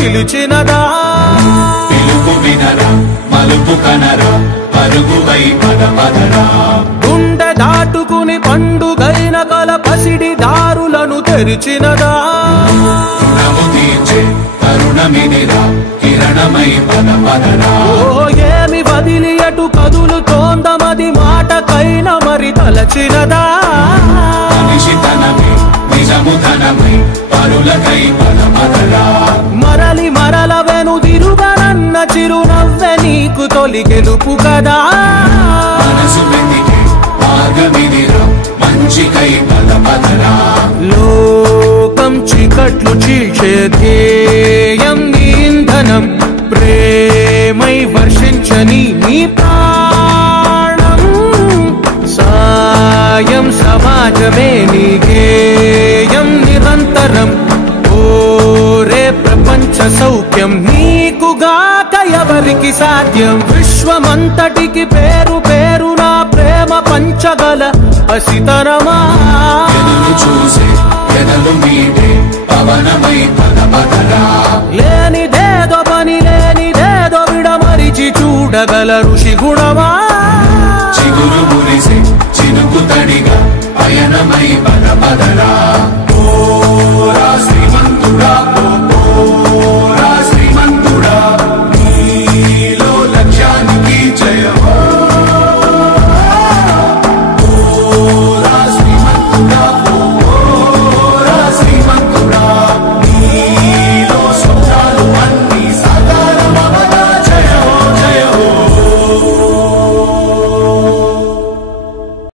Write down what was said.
పిలిచినదా పిలుపు వినరా మలుపు కనరా పరుగువై పద పదరా గుండె దాటుకుని పండుగైన కల పసిడి దారులను తెరిచినదా రుణము తీర్చే తరుణమిదిరా కిరణమై పద పదరా ఓ ఏమి వదిలి అటు కదులుతోందమది మాటకైన మరి తలచినదా మనిషితనమే నిజముతనమై పరులకై పద పదరా మరలి మరల వెనుదిరుగనన్న చిరునవ్వె నీకు తొలి గెలుపు కదా మనసు వెతికే మార్గమిదిరా మంచికై పద పదరా లోకం చీకట్లు చీల్చే ధ్యేయం నీ ఇంధనం ప్రేమై వర్షించని నీ ప్రాణం సాయం సమాజమే నీ గేయం నిరంతరం ఓరే ప్రపంచ సౌఖ్యం నీకుగాక ఎవరికి సాధ్యం విశ్వమంతటికి పేరు పేరు నా ప్రేమ పంచగల పసితరమా ఎదురు చూసే ఎదలు మీటే పవనమై పద పదరా లేనిదేదో పని లేనిదేదో విడమరిచి చూడగల ఋషి గుణమా చిగురు మురిసే చినుకు తడిగా పయనమై పద పదరా ఓ రా శ్రీమంతుడా